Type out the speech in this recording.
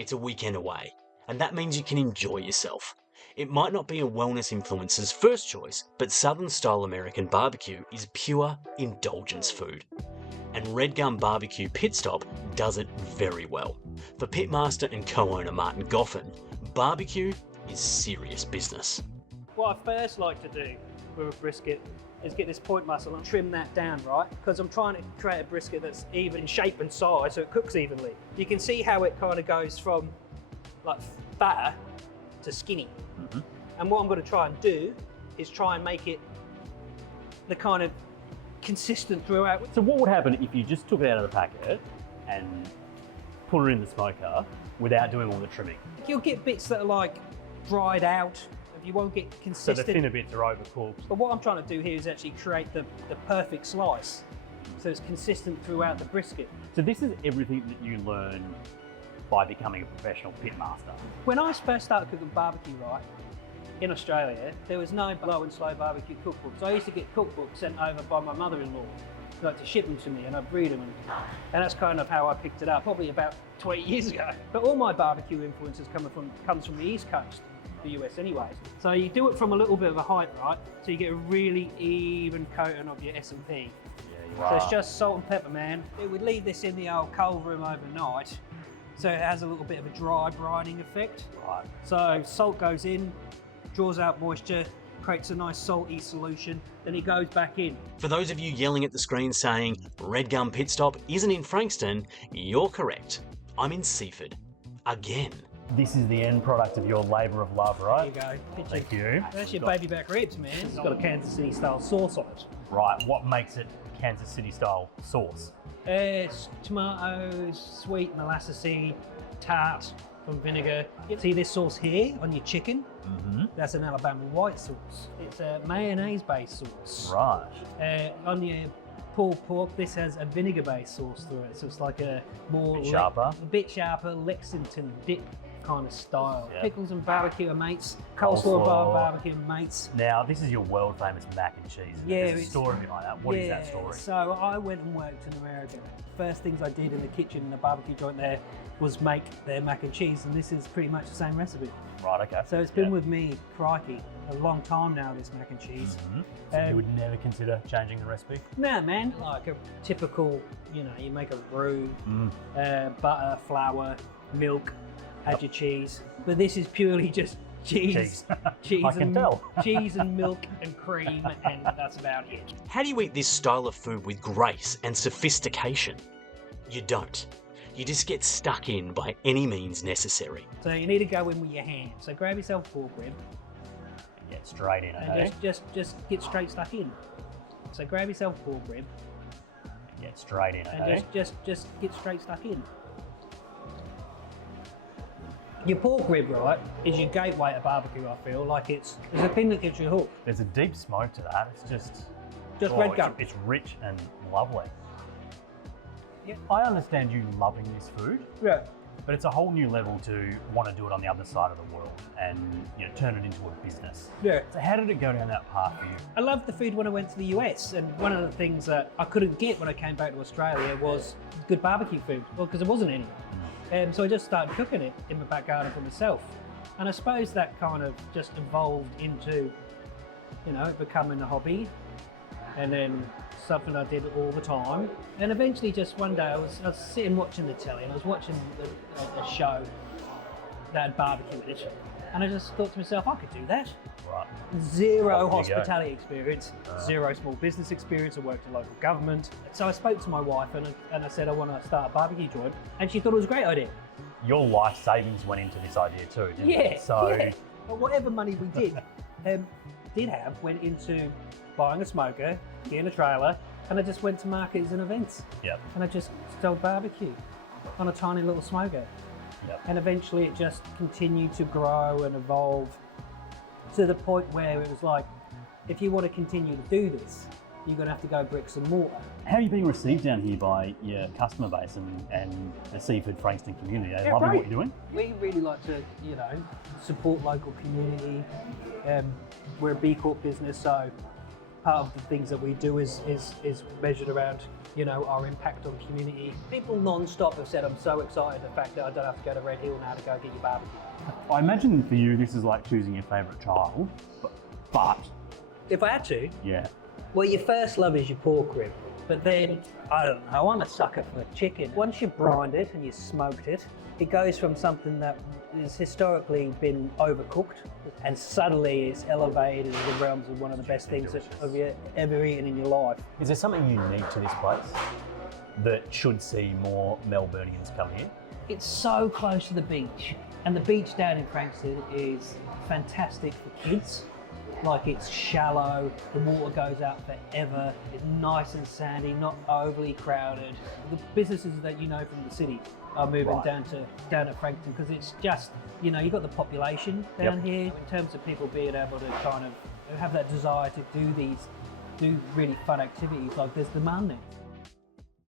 it's a weekend away, and that means you can enjoy yourself. It might not be a wellness influencer's first choice, but Southern-style American barbecue is pure indulgence food. And Red Gum BBQ Pit Stop does it very well. For pitmaster and co-owner Martin Goffin, barbecue is serious business. What I first like to do with a brisket is get this point muscle and trim that down, right? Because I'm trying to create a brisket that's even in shape and size so it cooks evenly. You can see how it kind of goes from like fatter to skinny. And what I'm going to try and do is try and make it the kind of consistent throughout. So what would happen if you just took it out of the packet and put it in the smoker without doing all the trimming? You'll get bits that are like dried out. You won't get consistent. So the thinner bits are overcooked. But what I'm trying to do here is actually create the perfect slice so it's consistent throughout the brisket. So this is everything that you learn by becoming a professional pitmaster. When I first started cooking barbecue, right, in Australia, there was no low and slow barbecue cookbooks. I used to get cookbooks sent over by my mother-in-law, like to ship them to me, and I'd read them, and that's kind of how I picked it up, probably about 20 years ago. But all my barbecue influences comes from the East Coast, the US anyways. So you do it from a little bit of a height, right? So you get a really even coating of your S&P. So it's just salt and pepper, man. It would leave this in the old cold room overnight, so it has a little bit of a dry brining effect. Right. So salt goes in, draws out moisture, creates a nice salty solution, then it goes back in. For those of you yelling at the screen saying Red Gum Pit Stop isn't in Frankston, you're correct. I'm in Seaford. Again. This is the end product of your labour of love, right? There you go. Thank you. That's your baby back ribs, man. It's got a Kansas City style sauce on it. Right, what makes it Kansas City style sauce? It's tomatoes, sweet molassesy, tart from vinegar. See this sauce here on your chicken? That's an Alabama white sauce. It's a mayonnaise-based sauce. Right. On your pulled pork, this has a vinegar-based sauce through it, so it's like a more a bit sharper Lexington dip kind of style. Yep. Pickles and barbecue are mates. Coleslaw bar barbecue are mates. Now, this is your world famous mac and cheese. Yeah, there's a story behind that. What is that story? So I went and worked in America. First things I did in the kitchen in the barbecue joint there was make their mac and cheese, and this is pretty much the same recipe. Right, okay. So it's been with me, crikey, a long time now, this mac and cheese. So you would never consider changing the recipe? Nah, man, like a typical, you know, you make a roux, butter, flour, milk, add your cheese. But this is purely just cheese, I can tell. cheese and milk and cream, and that's about it. How do you eat this style of food with grace and sophistication? You don't. You just get stuck in by any means necessary. So you need to go in with your hand. So grab yourself a pork rib. Get straight in, And okay? just get straight stuck in. So grab yourself a pork rib. Get straight in, And okay? just get straight stuck in. Your pork rib, right, is your gateway to barbecue, I feel. Like it's the thing that gets you hooked. There's a deep smoke to that. It's just Red Gum. It's rich and lovely. Yeah. I understand you loving this food, Yeah. but it's a whole new level to want to do it on the other side of the world and turn it into a business. Yeah. So how did it go down that path for you? I loved the food when I went to the US, and one of the things that I couldn't get when I came back to Australia was good barbecue food. Well, because there wasn't any. So I just started cooking it in my back garden for myself. And I suppose that kind of just evolved into, becoming a hobby, and then something I did all the time. And eventually just one day I was sitting watching the telly, and I was watching a show that had barbecue in it. And I just thought to myself, I could do that. Right. Zero Off you go. hospitality experience, zero small business experience. I worked in local government. So I spoke to my wife and I said, I want to start a barbecue joint. And she thought it was a great idea. Your life savings went into this idea too, didn't it? Yeah. But whatever money we did have went into buying a smoker, getting a trailer, and I just went to markets and events. Yep. And I just sold barbecue on a tiny little smoker. Yep. And eventually it just continued to grow and evolve to the point where it was like, if you want to continue to do this, you're going to have to go bricks and mortar. How are you being received down here by your customer base and the Seaford Frankston community? Are they loving what you're doing? We really like to, support local community. We're a B Corp business, so part of the things that we do is measured around, you know, our impact on community. People non-stop have said, I'm so excited the fact that I don't have to go to Red Hill now to go get your barbecue. I imagine for you this is like choosing your favourite child, but If I had to, yeah. well, your first love is your pork rib, but then, I don't know, I'm a sucker for chicken. Once you've brined it and you smoked it, it goes from something that has historically been overcooked and suddenly it's elevated into the realms of one of the best things that you've ever eaten in your life. Is there something unique to this place that should see more Melburnians come here? It's so close to the beach, and the beach down in Frankston is fantastic for kids. Like, it's shallow, the water goes out forever, it's nice and sandy, not overly crowded. The businesses that you know from the city are moving down to Frankton because it's just, you know, you've got the population down here in terms of people being able to kind of have that desire to do really fun activities. Like, there's demand there.